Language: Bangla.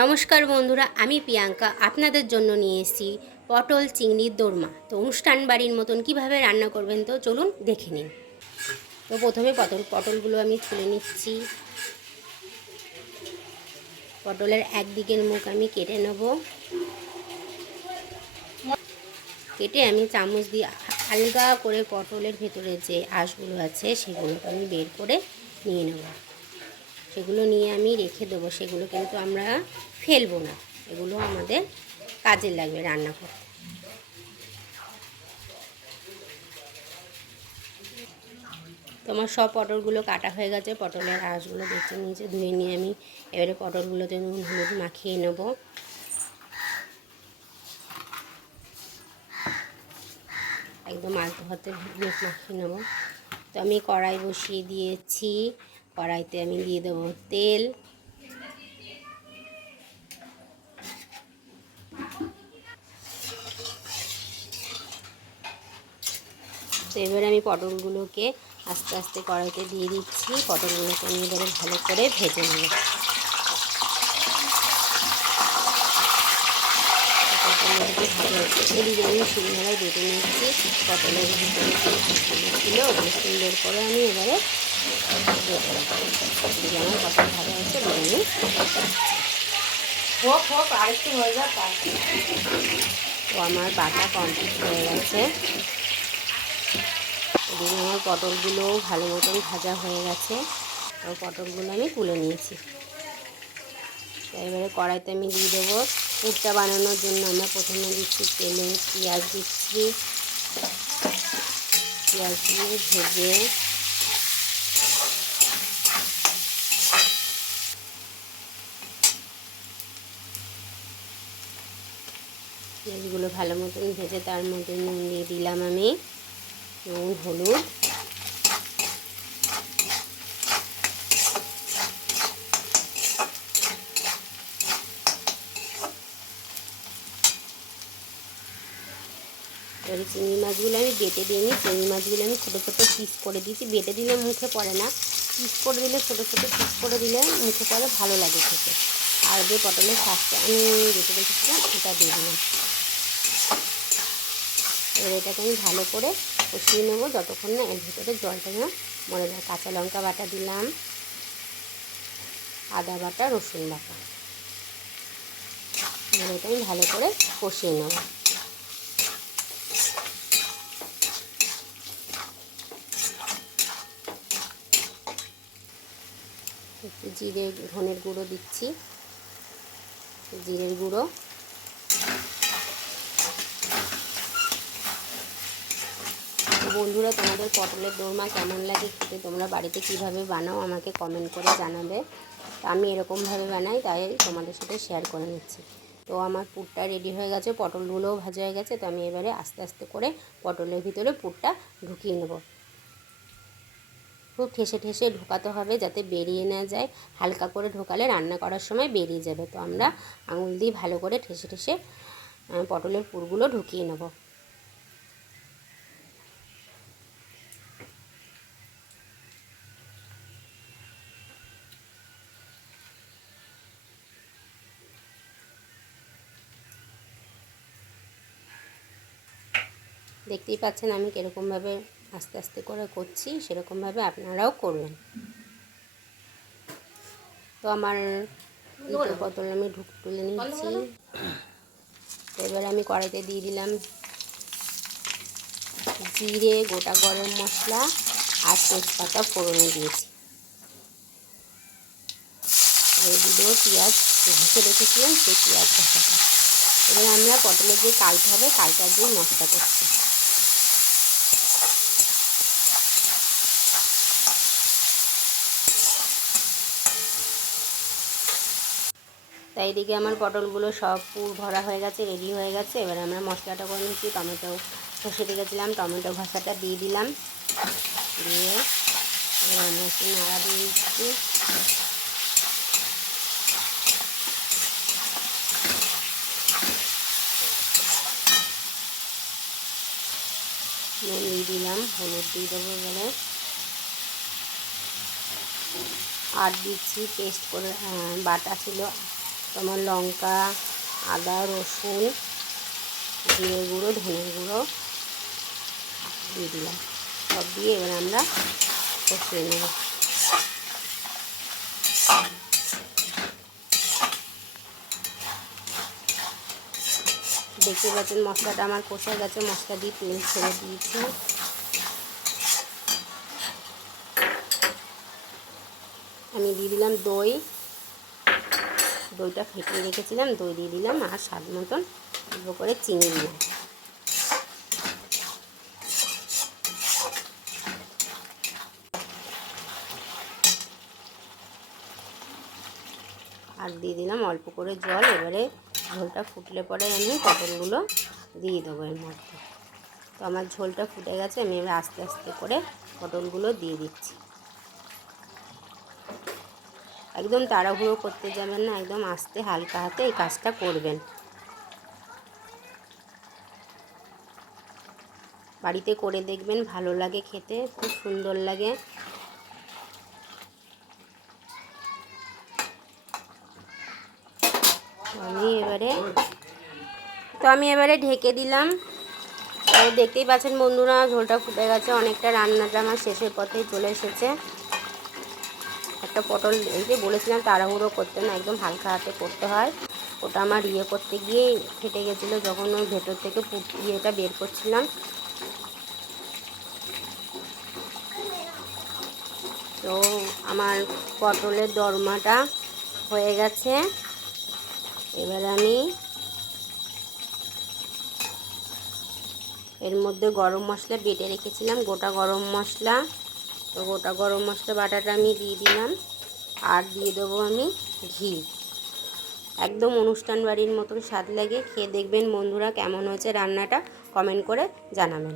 নমস্কার বন্ধুরা, আমি প্রিয়াঙ্কা আপনাদের জন্য নিয়ে এসেছি পটল চিংড়ির দোরমা। তো অনুষ্ঠান বাড়ির মতন কিভাবে রান্না করবেন তো চলুন দেখে নিন। তো প্রথমে পটলগুলো আমি তুলে নিচ্ছি। পটলের একদিকের মুখ আমি কেটে নেব। কেটে আমি চামচ দিয়ে হালকা করে পটলের ভেতরে যে আঁশগুলো আছে সেগুলোকে আমি বের করে নিয়ে নেব। সেগুলো নিয়ে আমি রেখে দেবো, সেগুলো কিন্তু আমরা ফেলবো না, এগুলো আমাদের কাজে লাগবে রান্না করতে। তো আমার সব পটলগুলো কাটা হয়ে গেছে, পটলের আঁশগুলো বেছে নিয়েছে, ধুয়ে নিয়ে আমি এবারে পটলগুলোতে নুন হলুদ মাখিয়ে নেব। একদম আলতো হাতে মাখিয়ে নেব। তো আমি কড়াই বসিয়ে দিয়েছি, কড়াইতে আমি দিয়ে দেবো তেল। তো এবারে আমি পটলগুলোকে আস্তে আস্তে কড়াইতে দিয়ে দিচ্ছি। পটলগুলোকে আমি এবারে ভালো করে ভেজে নেব। এদিকে আমি শিলনোড়ায় বেটে নিচ্ছি। পটলের ভিতরে ছিল ওগুলো সুন্দর করে আমি এবারে বেটে নেব। এদিকে আমার পটল ভাজা হচ্ছে, বেগুনি হোক হোক আরেকটু হয়ে যাক। তো আমার বাটা কমপ্লিট হয়ে গেছে। এদিকে আমার পটলগুলো ভালো মতন ভাজা হয়ে গেছে। তো পটলগুলো আমি তুলে নিয়েছি। এবারে কড়াইতে আমি দিয়ে দেবো পুরটা বানানোর জন্য। আমরা প্রথমে দিচ্ছি তেলে পেঁয়াজ দিচ্ছি। পেঁয়াজ দিয়ে ভেজে পেঁয়াজগুলো ভালো মতন ভেজে তার মধ্যে নুন দিয়ে দিলাম আমি, নুন হলুদ। এবারে চিংড়ি মাছগুলো আমি বেটে দিইনি, চিংড়ি মাছগুলো আমি ছোটো ছোটো পিস করে দিয়েছি। বেটে দিলে মুখে পড়ে না, পিস করে দিলে ছোটো ছোটো পিস করে দিলে মুখে পড়ে, ভালো লাগে খেতে। আর যে পটলের শাকটা আমি বেটে রেখেছিলাম ওটা দিয়ে দিলাম। এবার এটাকে আমি ভালো করে কষিয়ে নেবো যতক্ষণ না এর ভিতরে জলটা যেন মরে যায়। কাঁচা লঙ্কা বাটা দিলাম, আদা বাটা, রসুন বাটা। এবার এটা আমি ভালো করে কষিয়ে নেব। একটু জিরে ধনের গুঁড়ো দিচ্ছি, জিরের গুঁড়ো। বন্ধুরা, তোমাদের পটলের দোরমা কেমন লাগে খেতে, তোমরা বাড়িতে কিভাবে বানাও আমাকে কমেন্ট করে জানাবে। আমি এরকমভাবে বানাই, তাই তোমাদের সাথে শেয়ার করে নিচ্ছি। তো আমার পুরটা রেডি হয়ে গেছে, পটলগুলোও ভাজা হয়ে গেছে। তো আমি এবারে আস্তে আস্তে করে পটলের ভিতরে পুরটা ঢুকিয়ে নেব। খুব ঠেসে ঠেসে ঢোকাতে হবে যাতে বেরিয়ে না যায়। হালকা করে ঢোকালে রান্না করার সময় বেরিয়ে যাবে। তো আমরা আঙুল দিয়ে ভালো করে ঠেসে ঠেসে পটলের পুরগুলো ঢুকিয়ে নেব। দেখতেই পাচ্ছেন আমি কীরকমভাবে আস্তে আস্তে করে করছি, সেরকমভাবে আপনারাও করবেন। তো আমার পটল আমি তুলে নিচ্ছি। এবার আমি কড়াইতে দিয়ে দিলাম জিরে, গোটা গরম মশলা আর তেজপাতা ফোড়নে দিয়েছি। এই দিলেও পেঁয়াজ ভেজে রেখেছিলাম, সেই পেঁয়াজ ভাজাটা। এবার আমরা পটলের যে কালটা হবে কালটা দিয়ে মশলা করছি। তাই এদিকে আমার পটলগুলো সব পুর ভরা হয়ে গেছে, রেডি হয়ে গেছে। এবার আমরা মশলাটা করে নিচ্ছি। টমেটো কষে রেখেছিলাম, টমেটো ঘষাটা দিয়ে দিলাম, দিয়ে এবার আমরা একটু নাড়া দিয়ে দিচ্ছি। নুন দিয়ে দিলাম, হলুদ দিয়ে দেবো এবারে। আর দিচ্ছি পেস্ট করে বাটা ছিল তোমার লঙ্কা, আদা, রসুন, জিরে গুঁড়ো, ধনের গুঁড়ো দিয়ে দিলাম। সব দিয়ে এবার আমরা কষিয়ে নেব। দেখতে পাচ্ছেন মশলাটা আমার কষে গেছে, মশলা দিয়ে তেল ছেড়ে দিয়েছি। আমি দিয়ে দিলাম দই, দইটা ফেটিয়ে রেখেছিলাম, দই দিয়ে দিলাম, আর স্বাদ মতন অল্প করে চিনি দিলাম। আর দিয়ে দিলাম অল্প করে জল। এবারে ঝোলটা ফুটলে পরে আমি পটলগুলো দিয়ে দেবো এর মধ্যে। তো আমার ঝোলটা ফুটে গেছে, আমি এবার আস্তে আস্তে করে পটলগুলো দিয়ে দিচ্ছি। একদম তাড়াহুড়ো করতে যাবেন না, একদম আস্তে হালকা হাতে এই কাজটা করবেন। বাড়িতে করে দেখবেন, ভালো লাগে খেতে, খুব সুন্দর লাগে। আমি এবারে ঢেকে দিলাম। দেখতেই পাচ্ছেন বন্ধুরা, ঝোলটা ফুটে গেছে অনেকটা, রান্নাটা আমার শেষের পথেই চলে এসেছে। একটা পটল, এই যে বলেছিলাম তাড়াহুড়ো করতে না, একদম হালকা হাতে করতে হয়। ওটা আমার করতে গিয়ে ফেটে গেছিলো যখন ওই ভেতর থেকে ইয়েটা বের করছিলাম। তো আমার পটলের দরমাটা হয়ে গেছে। এবার আমি এর মধ্যে গরম মশলা বেটে রেখেছিলাম, গোটা গরম মশলা। তো গোটা গরম মশলা বাটাটা আমি দিয়ে দিলাম, আর দিয়ে দেবো আমি ঘি। একদম অনুষ্ঠান বাড়ির মতন স্বাদ লাগে। খেয়ে দেখবেন বন্ধুরা কেমন হয়েছে রান্নাটা, কমেন্ট করে জানাবেন।